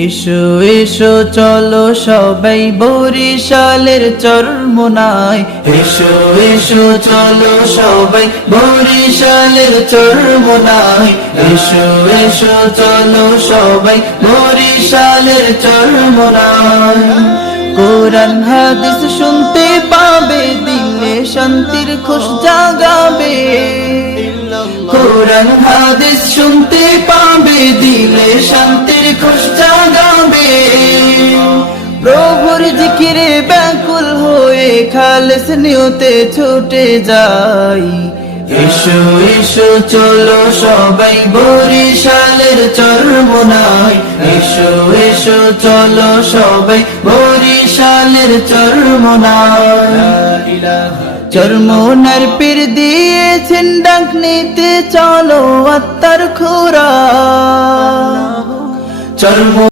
এসো এসো চলো সবাই বরিশালের চরমোনায়, এসো এসো চলো সবাই বরিশালের চরমোনায়, এসো এসো চলো সবাই বরিশালের চরমোনায়। কোরআন হাদিস শুনতে পাবে, দিলে শান্তির খুশ জাগাবে। কোরআন হাদিস শুনতে পাবে, দিলে শান্তির খুশ জাগাবে। প্রভুর জিকিরে ব্যাকুল হয়ে খালেস নিয়তে ছুটে যাই। এসো এসো চলো সবাই বরিশালের চরমোনায়, এসো এসো চলো সবাই বরিশালের চরমোনায়। চরমোনার পীর দিয়েছেন ডাক নিতে চলো আত্মার খোরা।